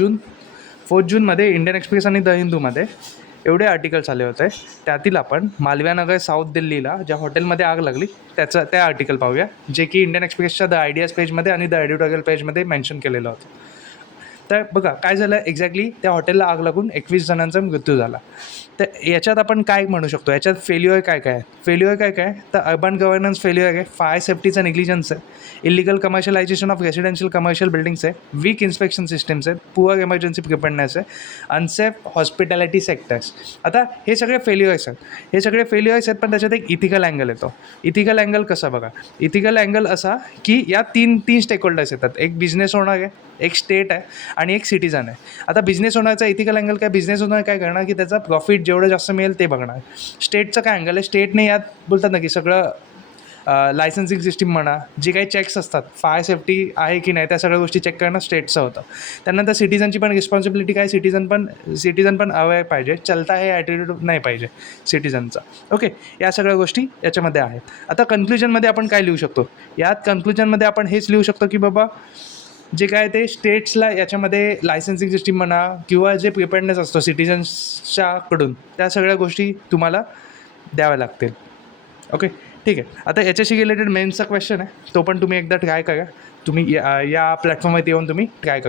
जून 4 जूनमध्ये Indian express आणि the हिंदूमध्ये एवढे आर्टिकल्स आले होते. त्यातील आपण मालव्यानगर साऊथ दिल्लीला ज्या हॉटेलमध्ये आग लागली त्या आर्टिकल पाहूया, जे की इंडियन एक्सप्रेसच्या द आयडियाज पेजमध्ये आणि द एडिटोरियल पेजमध्ये मेन्शन केलेलं होतं. तर बघा काय झालं एक्झॅक्टली, त्या हॉटेलला आग लागून 21 जणांचा मृत्यू झाला. तर याच्यात आपण काय म्हणू शकतो, याच्यात फेल्युअर काय काय आहे? फेल्युअर काय काय आहे? तर अर्बन गव्हर्नन्स फेल्युअर आहे, फायर सेफ्टीचं निग्लिजन्स आहे, illegal commercialisation of residential commercial buildings आहे, वीक इन्स्पेक्शन सिस्टम्स आहेत, पुअर इमर्जन्सी प्रिपेअर्डनेस आहे, अनसेफ हॉस्पिटॅलिटी सेक्टर्स. आता हे सगळे फेल्युअर्स आहेत, हे सगळे फेल्युअर्स आहेत, पण त्याच्यात एक इथिकल अँगल येतो. इथिकल अँगल कसा बघा, इथिकल अँगल असा की या तीन स्टेक होल्डर्स येतात. एक बिझनेस ओनर आहे, एक स्टेट आहे आणि एक सिटीजन आहे. आता बिझनेस ओनरचा इथिकल अँगल काय, बिझनेस ओनर काय करणार की त्याचा प्रॉफिट जेवढं जास्त मिळेल ते बघणार. स्टेटचं काय अँगल आहे, स्टेटने यात बोलतात ना की सगळं लायसन्सिंग सिस्टीम म्हणा, जे काही चेक्स असतात, फायर सेफ्टी आहे की नाही त्या सगळ्या गोष्टी चेक करणं स्टेटचं होतं. त्यानंतर सिटीजनची पण रिस्पॉन्सिबिलिटी काय, सिटीजन पण अवेअर पाहिजे, चलता हे ॲटिट्यूड नाही पाहिजे सिटीजनचा. ओके, या सगळ्या गोष्टी याच्यामध्ये आहेत. आता कन्क्ल्युजनमध्ये आपण काय लिहू शकतो, यात कन्क्ल्युजनमध्ये आपण हेच लिहू शकतो की बाबा जे काय ते स्टेट्सला याच्यामध्ये लायसन्सिंग सिस्टीम म्हणा किंवा जे प्रिपेअर्डनेस असतो सिटीजन्सच्याकडून त्या सगळ्या गोष्टी तुम्हाला द्याव्या लागतील. ओके, ठीक आहे. आता याच्याशी रिलेटेड मेन्सचा क्वेश्चन आहे, तो पण तुम्ही एकदा ट्राय करा. तुम्ही या प्लॅटफॉर्मवरती येऊन तुम्ही ट्राय करा.